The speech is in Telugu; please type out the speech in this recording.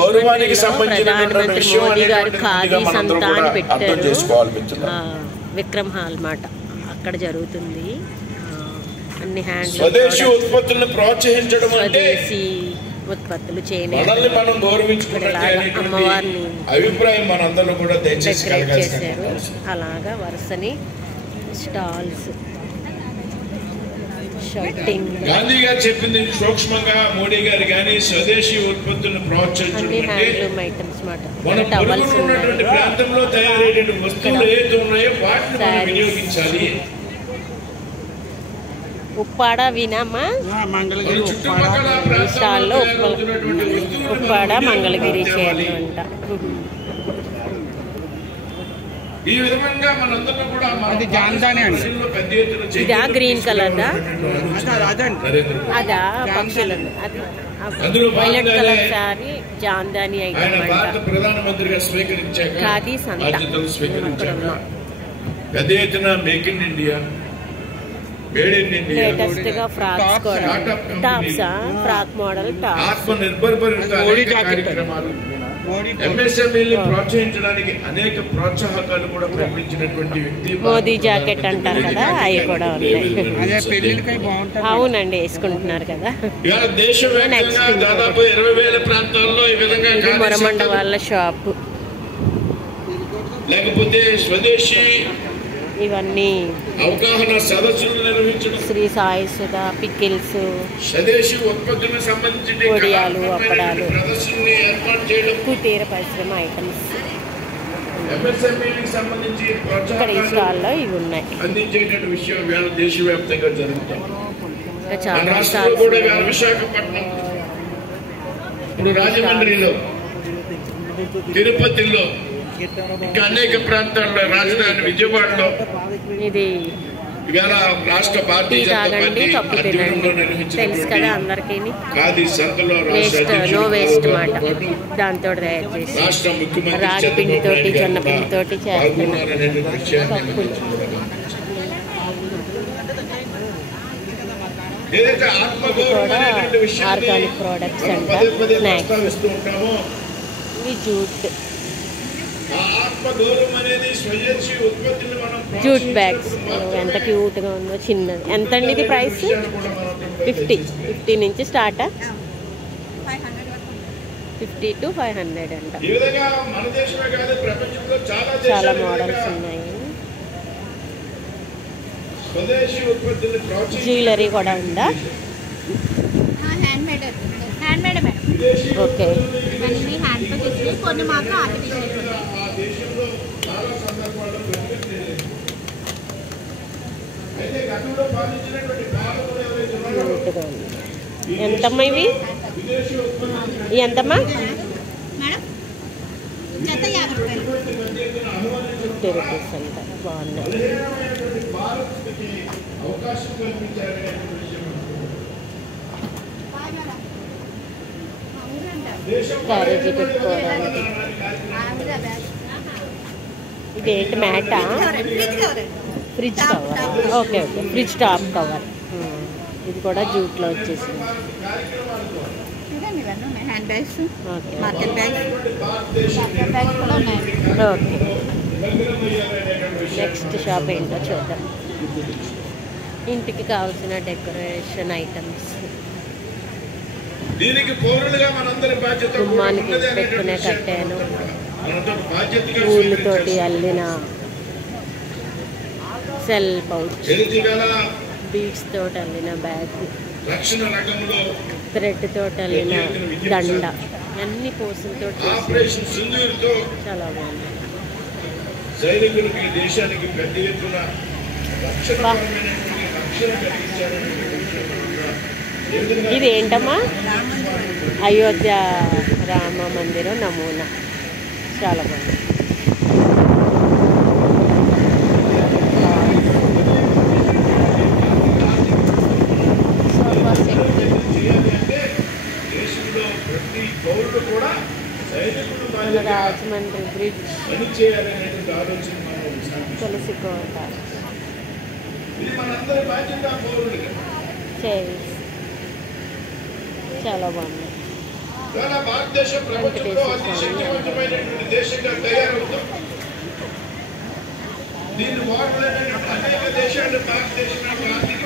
గౌరవానికి సంబంధించినటువంటి విషయం అనేటువంటిది అర్థం చేసుకోవాలి మిత్రులారా. విక్రమ్ హాల్ మాట అక్కడ జరుగుతుంది. అన్ని హ్యాండ్ స్వదేశీ ఉత్పత్తులను ప్రోత్సహించడం అంటే ఉత్పత్తులు చేయాలి, మనల్ని మనం గౌరవించుకున్నట్టు అమ్మవారిని అభిప్రాయం మనందరూ కూడా దయచేసి చేశారు. అలాగా వరుసని స్టాల్స్ షాపింగ్. గాంధీ గారు చెప్పింది సూక్ష్మంగా మోడీ గారు కానీ స్వదేశీ ఉత్పత్తులను ప్రోత్సహించడం మన పొరుగున ఉన్నటువంటి ప్రాంతంలో తయారయ్యేటువంటి వస్తువులు ఏదైతే ఉన్నాయో వాటిని మనం వినియోగించాలి. ఉప్పాడ వినామా స్టాల్లో ఉప్పాడ మంగళగిరి చీరలు అంట. ఈ విధంగా మనందరం కూడా ఇదా గ్రీన్ కలర్ అదా పక్షులు అది violet colour sorry Jamdani item అంట. ప్రధానమంత్రిగా స్వీకరించాక ఖాదీ సంత పెద్ద ఎత్తున make in India, made in India, latest గా ఫ్రాక్స్ కూడా టాప్స్, ఫ్రాక్ మోడల్ టాప్స్, ఆత్మ నిర్భర్ కార్యక్రమాలు, ఎంఎస్ఎంఈని ప్రోత్సహించడానికి అనేక ప్రోత్సాహకాలు కూడా ప్రకటించినటువంటి వ్యక్తి మోదీ జాకెట్ అంటారు కదా, అవి కూడా ఉన్నాయి. అవునండి, వేసుకుంటున్నారు కదా. దేశవ్యాప్తంగా దాదాపు 20,000 ప్రాంతాల్లో ఈ విధంగా మొరమండ వాళ్ళ షాప్. లేకపోతే స్వదేశీ ఇవన్నీ అవగాహన సదస్సులు నిర్వహించడం, శ్రీ సాయి సుధా పికిల్స్, స్వదేశీ ఉత్పత్తులకు సంబంధించిన పొడియాలు, అప్పడాలు, ప్రదర్శనని ఏర్పాటు చేయడం, కుటీర పరిశ్రమ ఐటమ్స్ ఎంఎస్ఎంఈకి సంబంధించి ఇక్కడ ఈ స్టాల్లో ఇవి ఉన్నాయి. అందించేటువంటి విషయం వేళ దేశవ్యాప్తంగా జరుగుతాం. చాలా రాష్ట్రంలో కూడా వేళ విశాఖపట్నం, ఇప్పుడు రాజమండ్రిలో, తిరుపతిలో, ఇంకా అనేక ప్రాంతాల్లో, రాజధాని విజయవాడలో ఇది ఇవాళ రాష్ట్ర భారతీయ జనతా పార్టీ ఆధ్వర్యంలో నిర్వహించిన ఖాదీ సంతలో నో వేస్ట్ మాట దాంతో తయారు చేసి రాష్ట్ర ముఖ్యమంత్రి రాగి పిండితోటి, జొన్న పిండితోటి చేస్తున్నారు. ఏదైతే ఆత్మగౌరవం ఆర్గానిక్ ప్రోడక్ట్స్ అంట, స్నాక్స్, ఇవి జూట్ జూట్ బ్యాగ్స్. ఎంత క్యూట్గా ఉందో, చిన్నది. ఎంత అండి ఇది ప్రైస్? 50 నుంచి స్టార్టా? 50 to 500 అంట. చాలా మోడల్స్ ఉన్నాయి. జ్యువెలరీ కూడా ఉందా? ఓకే. ఎంతమ్మా ఇవి? ఎంతమ్మా? 50 రూపీస్ అంట. బాగున్నాయి. క్యారేజీ పెట్టుకోవడానికి. ఇదేంటి మ్యాటా? Fridge cover. Okay okay, fridge top cover. ఇది కూడా జూట్లో వచ్చేసింది. ఓకే, నెక్స్ట్ షాప్ ఏంటో చూద్దాం. ఇంటికి కావాల్సిన డెకరేషన్ ఐటమ్స్, గుమ్మానికి పెట్టుకునే కట్టాను, పూలతోటి అల్లిన సెల్ పౌచ్, బీడ్స్ తోటి అల్లిన బ్యాగ్, థ్రెడ్ తోటి అల్లిన దండ, అన్ని పూసలతో చాలా బాగుంది. ఇది ఏంటమ్మా? అయోధ్య రామ మందిరం నమూనా. చాలా బాగుంది. రాజమండ్రి బ్రిడ్జ్, తులసి కోట, చైర్స్ చాలా బాగున్నాయి. ఇవాళ భారతదేశం ప్రపంచంలో అతి శక్తివంతమైనటువంటి దేశంగా తయారవుతాం. దీన్ని వాడలేని అనేక దేశాలు భారతదేశం ఆర్థిక